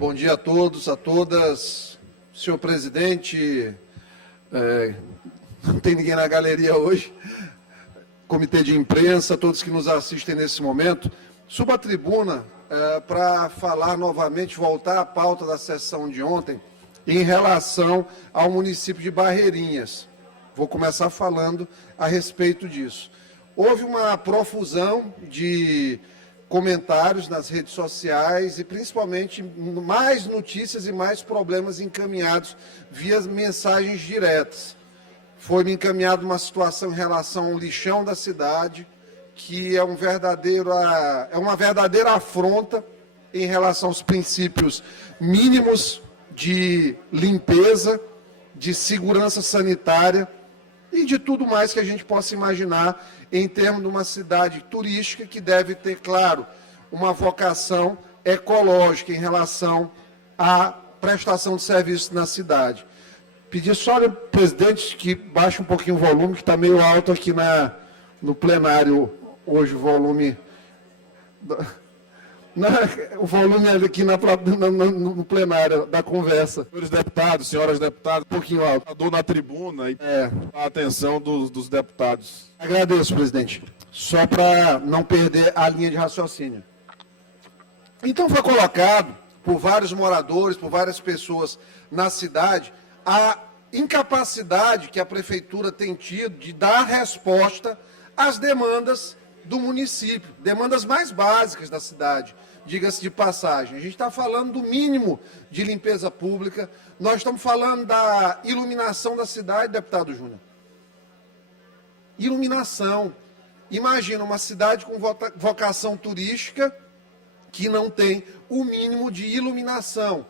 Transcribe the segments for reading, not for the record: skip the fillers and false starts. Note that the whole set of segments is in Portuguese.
Bom dia a todos, a todas. Senhor presidente, não tem ninguém na galeria hoje, comitê de imprensa, todos que nos assistem nesse momento, subo à tribuna para falar novamente, voltar à pauta da sessão de ontem, em relação ao município de Barreirinhas. Vou começar falando a respeito disso. Houve uma profusão de comentários nas redes sociais e, principalmente, mais notícias e mais problemas encaminhados via mensagens diretas. Foi-me encaminhada uma situação em relação ao lixão da cidade, que é uma verdadeira afronta em relação aos princípios mínimos de limpeza, de segurança sanitária e de tudo mais que a gente possa imaginar em termos de uma cidade turística que deve ter, claro, uma vocação ecológica em relação à prestação de serviços na cidade. Pedir só ao presidente que baixe um pouquinho o volume, que está meio alto aqui no plenário hoje, o volume... O volume aqui no plenário da conversa. Senhores deputados, senhoras deputadas, Um pouquinho alto. dou na tribuna e a atenção dos deputados. Agradeço, presidente. Só para não perder a linha de raciocínio. Então foi colocado por vários moradores, por várias pessoas na cidade, a incapacidade que a prefeitura tem tido de dar resposta às demandas do município, demandas mais básicas da cidade, diga-se de passagem. A gente está falando do mínimo de limpeza pública, nós estamos falando da iluminação da cidade, deputado Júnior. Iluminação. Imagina uma cidade com vocação turística que não tem o mínimo de iluminação.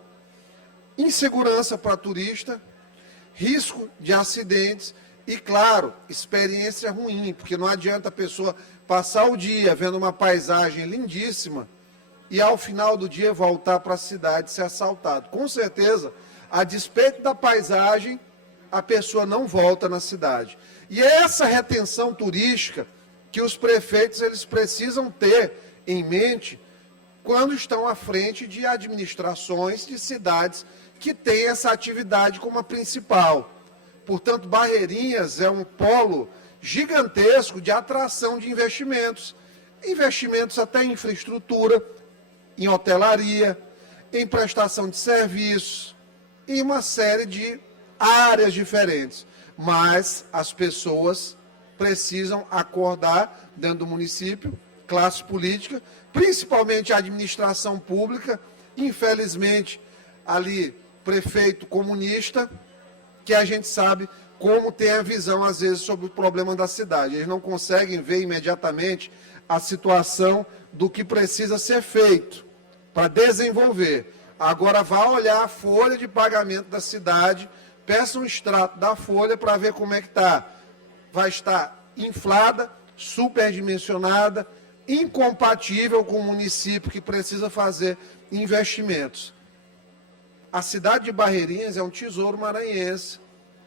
Insegurança para turista, risco de acidentes e, claro, experiência ruim, porque não adianta a pessoa passar o dia vendo uma paisagem lindíssima e, ao final do dia, voltar para a cidade e ser assaltado. Com certeza, a despeito da paisagem, a pessoa não volta na cidade. E é essa retenção turística que os prefeitos eles precisam ter em mente quando estão à frente de administrações de cidades que têm essa atividade como a principal. Portanto, Barreirinhas é um polo gigantesco de atração de investimentos. Investimentos até em infraestrutura, em hotelaria, em prestação de serviços, em uma série de áreas diferentes. Mas as pessoas precisam acordar dentro do município, classe política, principalmente a administração pública, infelizmente, ali, prefeito comunista, que a gente sabe como tem a visão, às vezes, sobre o problema da cidade. Eles não conseguem ver imediatamente a situação do que precisa ser feito para desenvolver. Agora, vá olhar a folha de pagamento da cidade, peça um extrato da folha para ver como é que está. Vai estar inflada, superdimensionada, incompatível com o município que precisa fazer investimentos. A cidade de Barreirinhas é um tesouro maranhense.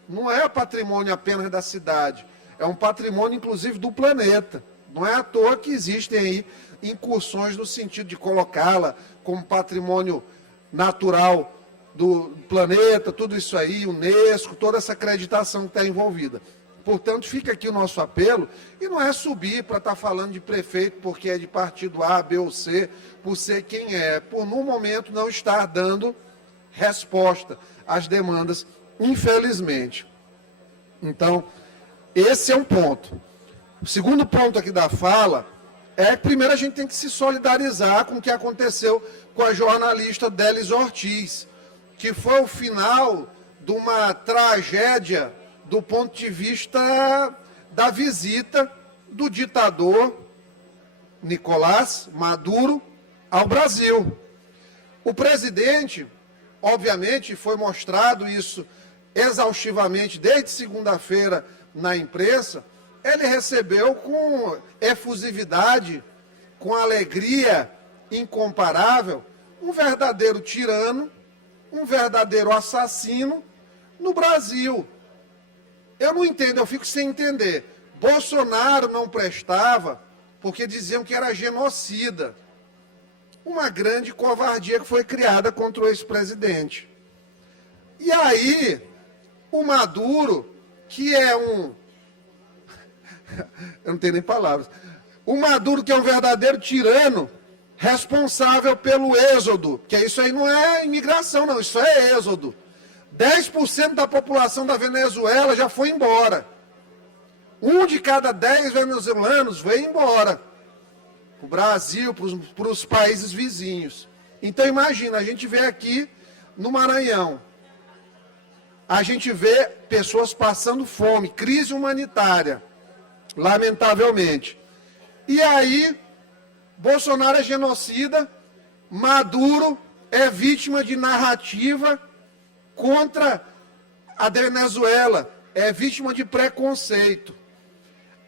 Não é patrimônio apenas da cidade, é um patrimônio, inclusive, do planeta. Não é à toa que existem aí incursões no sentido de colocá-la como patrimônio natural do planeta, tudo isso aí, Unesco, toda essa acreditação que está envolvida. Portanto, fica aqui o nosso apelo, e não é subir para estar falando de prefeito porque é de partido A, B ou C, por ser quem é, por no momento não estar dando resposta às demandas, infelizmente. Então, esse é um ponto. O segundo ponto aqui da fala é que primeiro a gente tem que se solidarizar com o que aconteceu com a jornalista Délis Ortiz, que foi o final de uma tragédia do ponto de vista da visita do ditador Nicolás Maduro ao Brasil. O presidente, obviamente, foi mostrado isso exaustivamente desde segunda-feira na imprensa, ele recebeu com efusividade, com alegria incomparável, um verdadeiro tirano, um verdadeiro assassino no Brasil. Eu não entendo, eu fico sem entender. Bolsonaro não prestava porque diziam que era genocida. uma grande covardia que foi criada contra o ex-presidente. E aí, o Maduro, que é um... eu não tenho nem palavras. O Maduro, que é um verdadeiro tirano, responsável pelo êxodo, que isso aí não é imigração, não, isso é êxodo. 10% da população da Venezuela já foi embora. 1 de cada 10 venezuelanos veio embora. Para o Brasil, para os países vizinhos. Então imagina, a gente vê aqui no Maranhão, a gente vê pessoas passando fome, crise humanitária, lamentavelmente. E aí, Bolsonaro é genocida, Maduro é vítima de narrativa contra a Venezuela, é vítima de preconceito.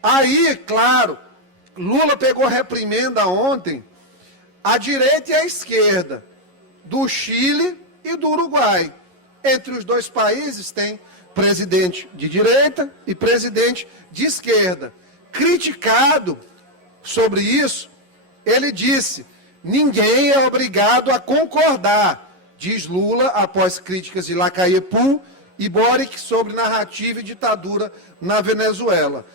Aí, claro, Lula pegou reprimenda ontem, a direita e a esquerda, do Chile e do Uruguai. Entre os dois países tem presidente de direita e presidente de esquerda. Criticado sobre isso, ele disse: ninguém é obrigado a concordar, diz Lula após críticas de Lacaiepú e Boric sobre narrativa e ditadura na Venezuela.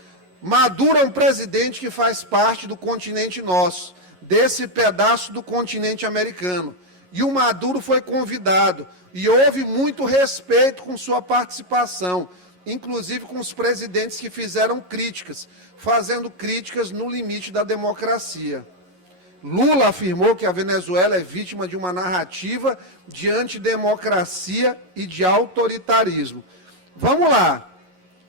Maduro é um presidente que faz parte do continente nosso, desse pedaço do continente americano. E o Maduro foi convidado, e houve muito respeito com sua participação, inclusive com os presidentes que fizeram críticas, fazendo críticas no limite da democracia. Lula afirmou que a Venezuela é vítima de uma narrativa de antidemocracia e de autoritarismo. Vamos lá,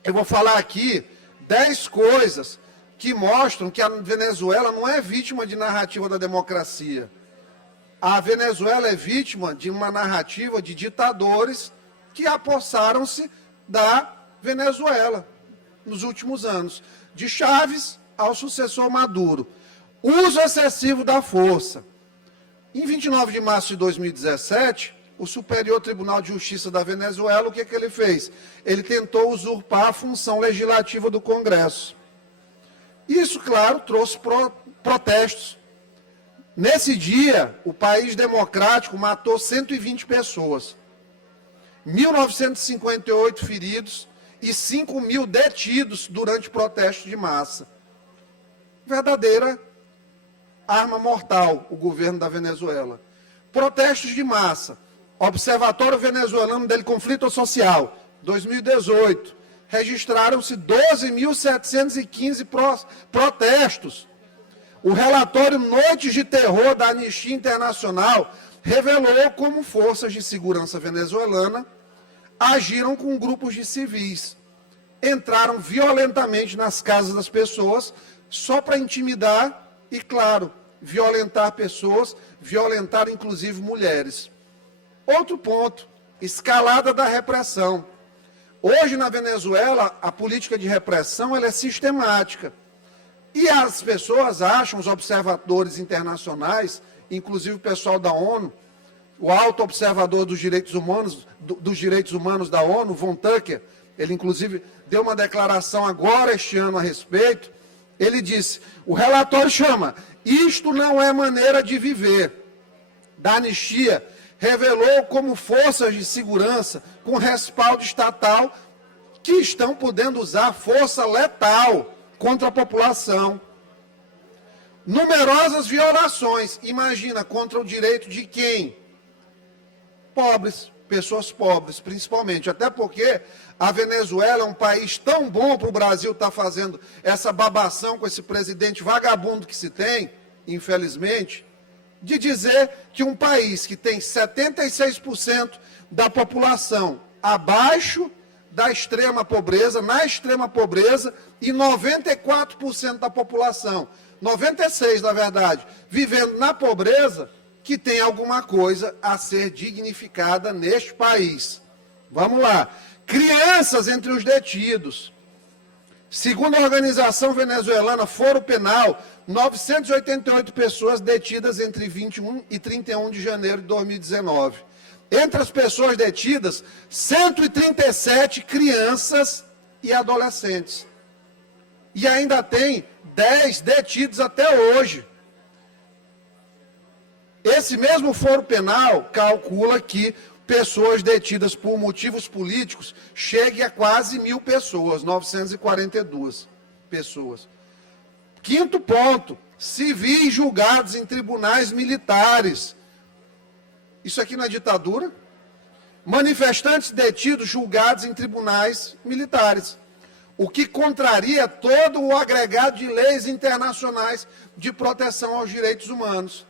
eu vou falar aqui 10 coisas que mostram que a Venezuela não é vítima de narrativa da democracia. A Venezuela é vítima de uma narrativa de ditadores que apossaram-se da Venezuela nos últimos anos, de Chávez ao sucessor Maduro. Uso excessivo da força. Em 29 de março de 2017, o Superior Tribunal de Justiça da Venezuela, o que ele fez? Ele tentou usurpar a função legislativa do Congresso. Isso, claro, trouxe protestos. Nesse dia, o país democrático matou 120 pessoas, 1.958 feridos e 5.000 detidos durante protestos de massa. Verdadeira arma mortal, o governo da Venezuela. Protestos de massa. Observatório Venezuelano del Conflito Social, 2018. Registraram-se 12.715 protestos. O relatório Noites de Terror da Anistia Internacional revelou como forças de segurança venezuelana agiram com grupos de civis. Entraram violentamente nas casas das pessoas só para intimidar e, claro, violentar pessoas, violentar inclusive mulheres. Outro ponto, escalada da repressão. Hoje na Venezuela, a política de repressão ela é sistemática. E as pessoas acham, os observadores internacionais, inclusive o pessoal da ONU, o alto observador dos direitos humanos da ONU, Von Tucker, ele inclusive deu uma declaração agora este ano a respeito, ele disse, o relatório chama, isto não é maneira de viver, da anistia, revelou como forças de segurança com respaldo estatal que estão podendo usar força letal contra a população. Numerosas violações, imagina, contra o direito de quem? Pobres, pessoas pobres, principalmente. Até porque a Venezuela é um país tão bom para o Brasil estar fazendo essa babação com esse presidente vagabundo que se tem, infelizmente, de dizer que um país que tem 76% da população abaixo da extrema pobreza, na extrema pobreza, e 94% da população, 96% na verdade, vivendo na pobreza, que tem alguma coisa a ser dignificada neste país. Vamos lá. Crianças entre os detidos. Segundo a organização venezuelana Foro Penal, 988 pessoas detidas entre 21 e 31 de janeiro de 2019. Entre as pessoas detidas, 137 crianças e adolescentes. E ainda tem 10 detidos até hoje. Esse mesmo foro penal calcula que pessoas detidas por motivos políticos cheguem a quase 1.000 pessoas, 942 pessoas. Quinto ponto, civis julgados em tribunais militares. Isso aqui não é ditadura? Manifestantes detidos julgados em tribunais militares. O que contraria todo o agregado de leis internacionais de proteção aos direitos humanos.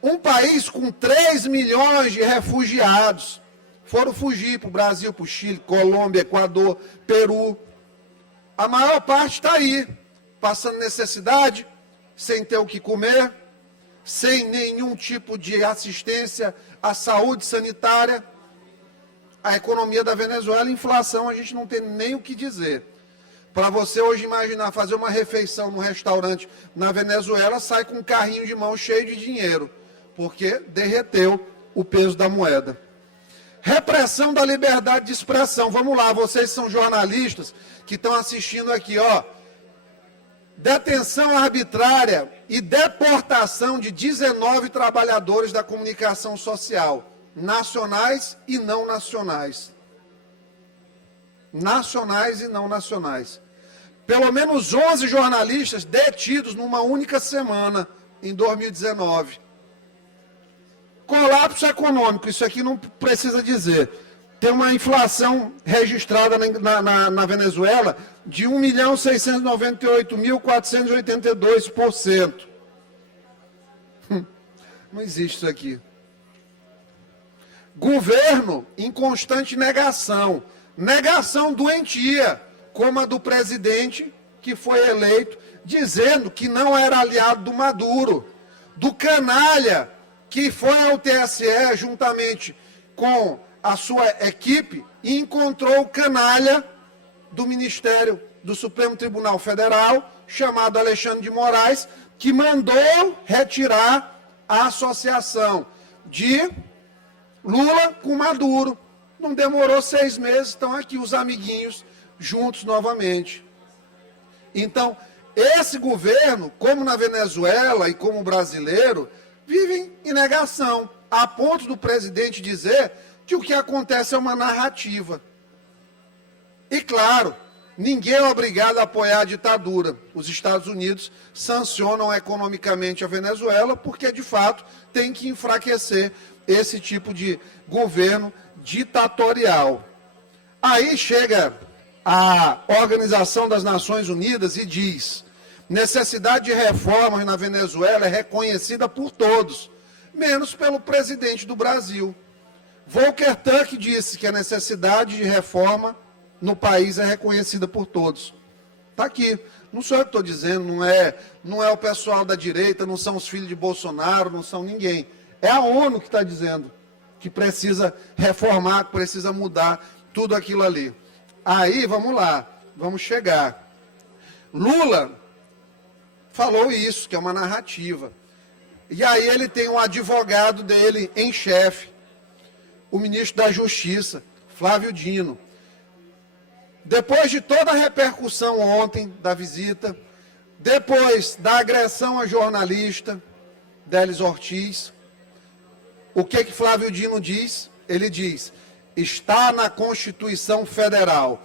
Um país com 3 milhões de refugiados foram fugir para o Brasil, para o Chile, Colômbia, Equador, Peru. A maior parte está aí, passando necessidade, sem ter o que comer, sem nenhum tipo de assistência à saúde sanitária. A economia da Venezuela, a inflação, a gente não tem nem o que dizer. Para você hoje imaginar fazer uma refeição no restaurante na Venezuela, sai com um carrinho de mão cheio de dinheiro, porque derreteu o peso da moeda. Repressão da liberdade de expressão. Vamos lá, vocês são jornalistas que estão assistindo aqui, ó. Detenção arbitrária e deportação de 19 trabalhadores da comunicação social, nacionais e não nacionais. Nacionais e não nacionais. Pelo menos 11 jornalistas detidos numa única semana, em 2019. Colapso econômico, isso aqui não precisa dizer. Tem uma inflação registrada na Venezuela de 1.698.482%. Não existe isso aqui. Governo em constante negação. Negação doentia, como a do presidente que foi eleito, dizendo que não era aliado do Maduro. Do canalha que foi ao TSE juntamente com a sua equipe e encontrou o canalha do Ministério do Supremo Tribunal Federal, chamado Alexandre de Moraes, que mandou retirar a associação de Lula com Maduro. Não demorou 6 meses, estão aqui os amiguinhos juntos novamente. Então, esse governo, como na Venezuela e como brasileiro, vivem em negação, a ponto do presidente dizer que o que acontece é uma narrativa. E claro, ninguém é obrigado a apoiar a ditadura. Os Estados Unidos sancionam economicamente a Venezuela porque, de fato, tem que enfraquecer esse tipo de governo ditatorial. Aí chega a Organização das Nações Unidas e diz: necessidade de reformas na Venezuela é reconhecida por todos, menos pelo presidente do Brasil. Volker Turk disse que a necessidade de reforma no país é reconhecida por todos. Está aqui. Não sou eu que estou dizendo, não é o pessoal da direita, não são os filhos de Bolsonaro, não são ninguém. É a ONU que está dizendo que precisa reformar, que precisa mudar tudo aquilo ali. Aí, vamos lá, vamos chegar. Lula falou isso, que é uma narrativa. E aí ele tem um advogado dele em chefe, o ministro da Justiça, Flávio Dino. Depois de toda a repercussão ontem da visita, depois da agressão à jornalista, Délis Ortiz, o que Flávio Dino diz? Ele diz: está na Constituição Federal.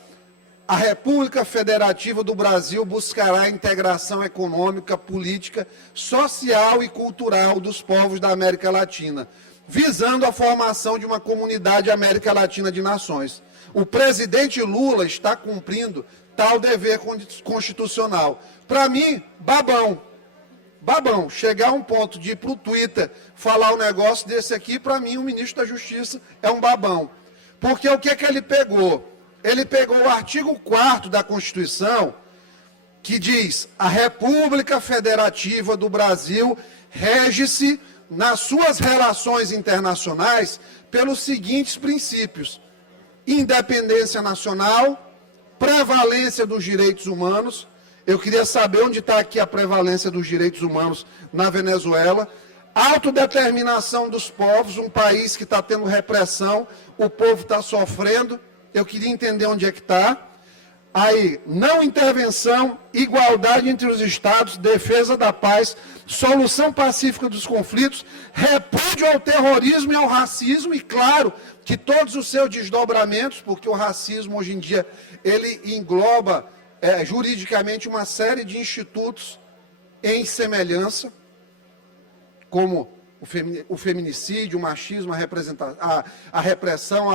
A República Federativa do Brasil buscará a integração econômica, política, social e cultural dos povos da América Latina, visando a formação de uma comunidade América Latina de nações. O presidente Lula está cumprindo tal dever constitucional. Para mim, babão. Babão. Chegar a um ponto de ir para o Twitter falar um negócio desse aqui, para mim, o ministro da Justiça é um babão. Porque o que ele pegou? Ele pegou o artigo 4º da Constituição, que diz: a República Federativa do Brasil rege-se nas suas relações internacionais pelos seguintes princípios: independência nacional, prevalência dos direitos humanos. Eu queria saber onde está aqui a prevalência dos direitos humanos na Venezuela. Autodeterminação dos povos, um país que está tendo repressão, o povo está sofrendo. Eu queria entender onde é que está. Aí, não intervenção, igualdade entre os estados, defesa da paz, solução pacífica dos conflitos, repúdio ao terrorismo e ao racismo, e claro, que todos os seus desdobramentos, porque o racismo hoje em dia, ele engloba juridicamente uma série de institutos em semelhança, como o feminicídio, o machismo, a repressão,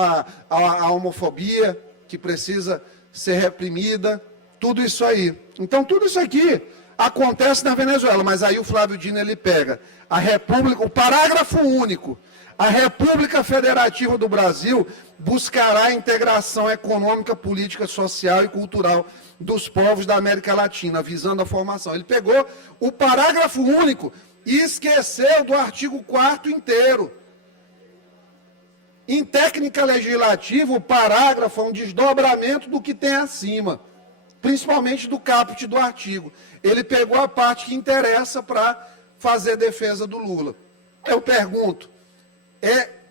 a homofobia, que precisa ser reprimida, tudo isso aí. Então, tudo isso aqui acontece na Venezuela, mas aí o Flávio Dino, ele pega a República, o parágrafo único, a República Federativa do Brasil buscará a integração econômica, política, social e cultural dos povos da América Latina, visando a formação. Ele pegou o parágrafo único e esqueceu do artigo 4º inteiro. Em técnica legislativa, o parágrafo é um desdobramento do que tem acima, principalmente do caput do artigo. Ele pegou a parte que interessa para fazer defesa do Lula. Eu pergunto,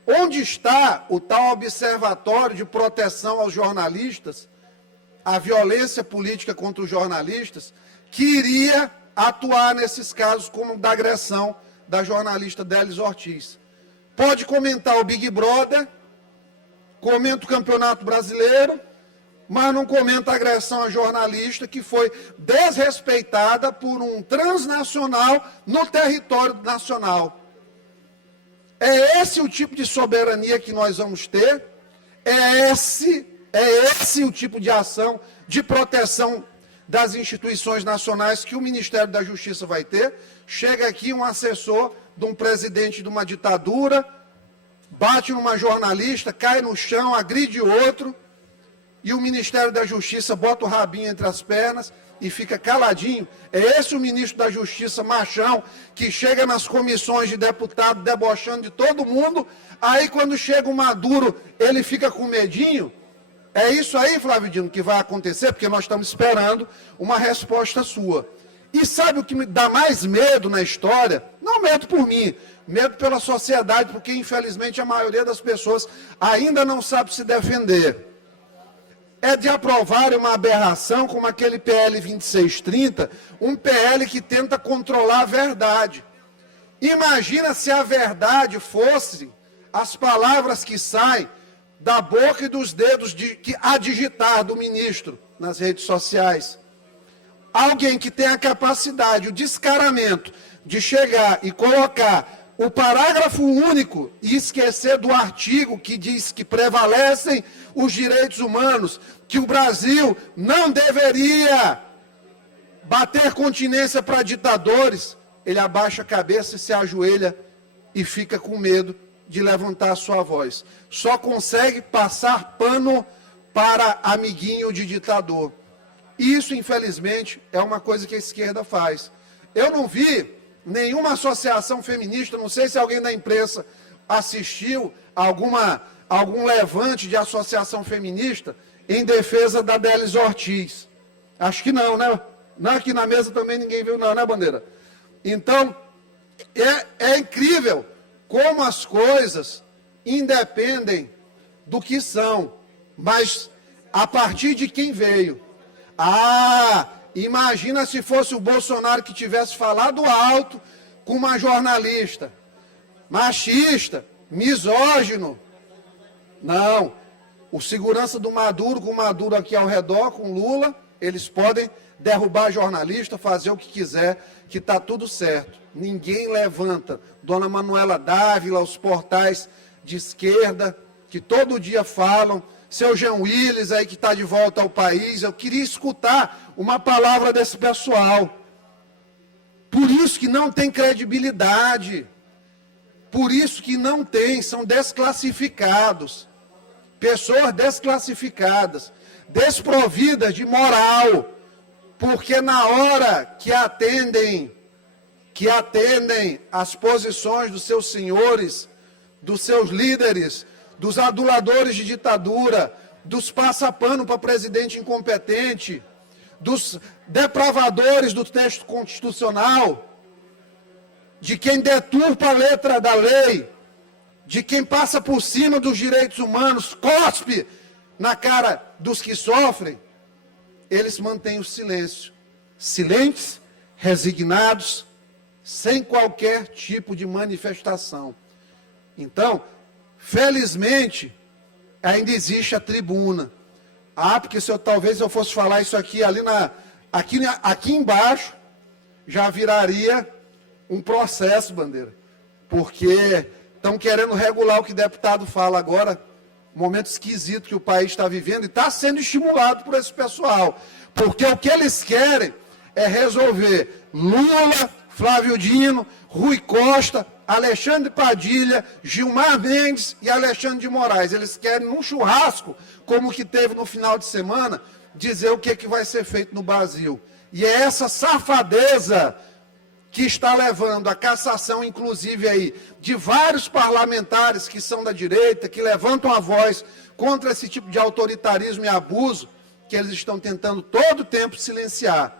onde está o tal observatório de proteção aos jornalistas, a violência política contra os jornalistas, que iria atuar nesses casos como da agressão da jornalista Délis Ortiz? Pode comentar o Big Brother, comenta o Campeonato Brasileiro, mas não comenta a agressão à jornalista que foi desrespeitada por um transnacional no território nacional. É esse o tipo de soberania que nós vamos ter? É esse o tipo de ação de proteção das instituições nacionais que o Ministério da Justiça vai ter? Chega aqui um assessor de um presidente de uma ditadura, bate numa jornalista, cai no chão, agride outro, e o Ministério da Justiça bota o rabinho entre as pernas e fica caladinho. É esse o ministro da Justiça machão que chega nas comissões de deputado debochando de todo mundo, aí quando chega o Maduro ele fica com medinho? É isso aí, Flávio Dino, que vai acontecer, porque nós estamos esperando uma resposta sua. E sabe o que me dá mais medo na história? Não medo por mim, medo pela sociedade, porque infelizmente a maioria das pessoas ainda não sabe se defender. É de aprovar uma aberração como aquele PL 2630, um PL que tenta controlar a verdade. Imagina se a verdade fosse as palavras que saem da boca e dos dedos a digitar do ministro nas redes sociais. Alguém que tem a capacidade, o descaramento de chegar e colocar o parágrafo único e esquecer do artigo que diz que prevalecem os direitos humanos, que o Brasil não deveria bater continência para ditadores, ele abaixa a cabeça e se ajoelha e fica com medo de levantar a sua voz. Só consegue passar pano para amiguinho de ditador. Isso, infelizmente, é uma coisa que a esquerda faz. Eu não vi nenhuma associação feminista, não sei se alguém da imprensa assistiu algum levante de associação feminista em defesa da Délis Ortiz. Acho que não, né? Aqui na mesa também ninguém viu não, né, Bandeira? Então, é incrível como as coisas independem do que são, mas a partir de quem veio. Imagina se fosse o Bolsonaro que tivesse falado alto com uma jornalista, machista, misógino. Não, o segurança do Maduro, com o Maduro aqui ao redor, com Lula, eles podem derrubar jornalista, fazer o que quiser, que está tudo certo. Ninguém levanta. Dona Manuela Dávila, os portais de esquerda, que todo dia falam, seu Jean Willis aí que está de volta ao país, eu queria escutar uma palavra desse pessoal. Por isso que não tem credibilidade. Por isso que não tem, são desclassificados. Pessoas desclassificadas, desprovidas de moral, porque na hora que atendem as posições dos seus senhores, dos seus líderes, dos aduladores de ditadura, dos passapano para presidente incompetente, dos depravadores do texto constitucional, de quem deturpa a letra da lei, de quem passa por cima dos direitos humanos, cospe na cara dos que sofrem, eles mantêm o silêncio. Silentes, resignados, sem qualquer tipo de manifestação. Então, felizmente, ainda existe a tribuna. Porque talvez eu fosse falar isso aqui, aqui embaixo, já viraria um processo, Bandeira. Porque estão querendo regular o que o deputado fala agora, momento esquisito que o país está vivendo, e está sendo estimulado por esse pessoal. Porque o que eles querem é resolver Lula, Flávio Dino, Rui Costa, Alexandre Padilha, Gilmar Mendes e Alexandre de Moraes. Eles querem, num churrasco, como o que teve no final de semana, dizer o que vai ser feito no Brasil. E é essa safadeza que está levando a cassação, inclusive, aí, de vários parlamentares que são da direita, que levantam a voz contra esse tipo de autoritarismo e abuso, que eles estão tentando todo o tempo silenciar,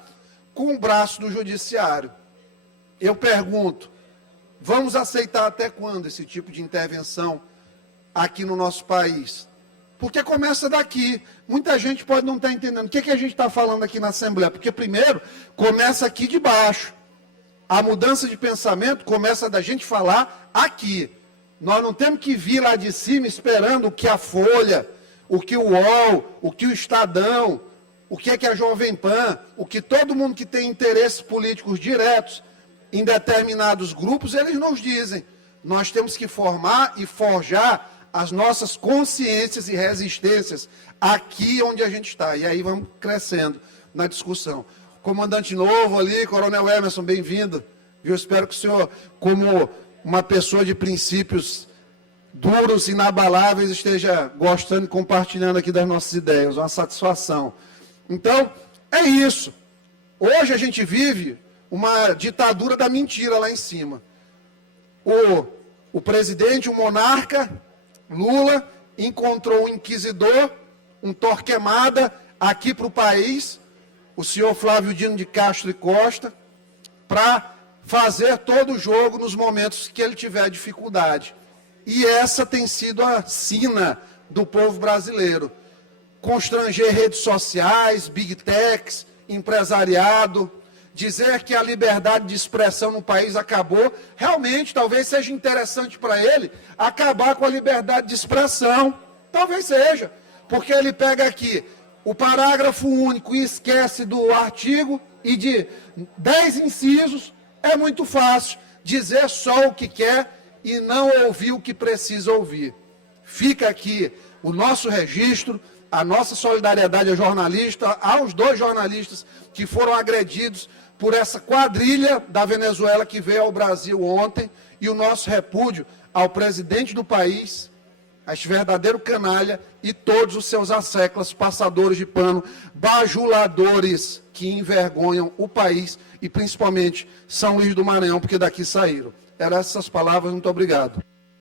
com o braço do judiciário. Eu pergunto, vamos aceitar até quando esse tipo de intervenção aqui no nosso país? Porque começa daqui. Muita gente pode não estar entendendo. O que a gente está falando aqui na Assembleia? Porque, primeiro, começa aqui de baixo. A mudança de pensamento começa da gente falar aqui. Nós não temos que vir lá de cima esperando o que a Folha, o que o UOL, o que o Estadão, o que a Jovem Pan, o que todo mundo que tem interesses políticos diretos em determinados grupos, eles nos dizem. Nós temos que formar e forjar as nossas consciências e resistências aqui onde a gente está. E aí vamos crescendo na discussão. Comandante novo ali, Coronel Emerson, bem-vindo. Eu espero que o senhor, como uma pessoa de princípios duros, inabaláveis, esteja gostando e compartilhando aqui das nossas ideias. Uma satisfação. Então, é isso. Hoje a gente vive uma ditadura da mentira lá em cima. O presidente, o monarca, Lula, encontrou um inquisidor, um Torquemada, aqui para o país, o senhor Flávio Dino de Castro e Costa, para fazer todo o jogo nos momentos que ele tiver dificuldade. E essa tem sido a sina do povo brasileiro. Constranger redes sociais, big techs, empresariado, dizer que a liberdade de expressão no país acabou, realmente, talvez seja interessante para ele acabar com a liberdade de expressão. Talvez seja, porque ele pega aqui o parágrafo único e esquece do artigo, e de 10 incisos, é muito fácil dizer só o que quer e não ouvir o que precisa ouvir. Fica aqui o nosso registro, a nossa solidariedade aos 2 jornalistas que foram agredidos por essa quadrilha da Venezuela que veio ao Brasil ontem, e o nosso repúdio ao presidente do país, a este verdadeiro canalha, e todos os seus asseclas, passadores de pano, bajuladores que envergonham o país e principalmente São Luís do Maranhão, porque daqui saíram. Eram essas palavras, muito obrigado.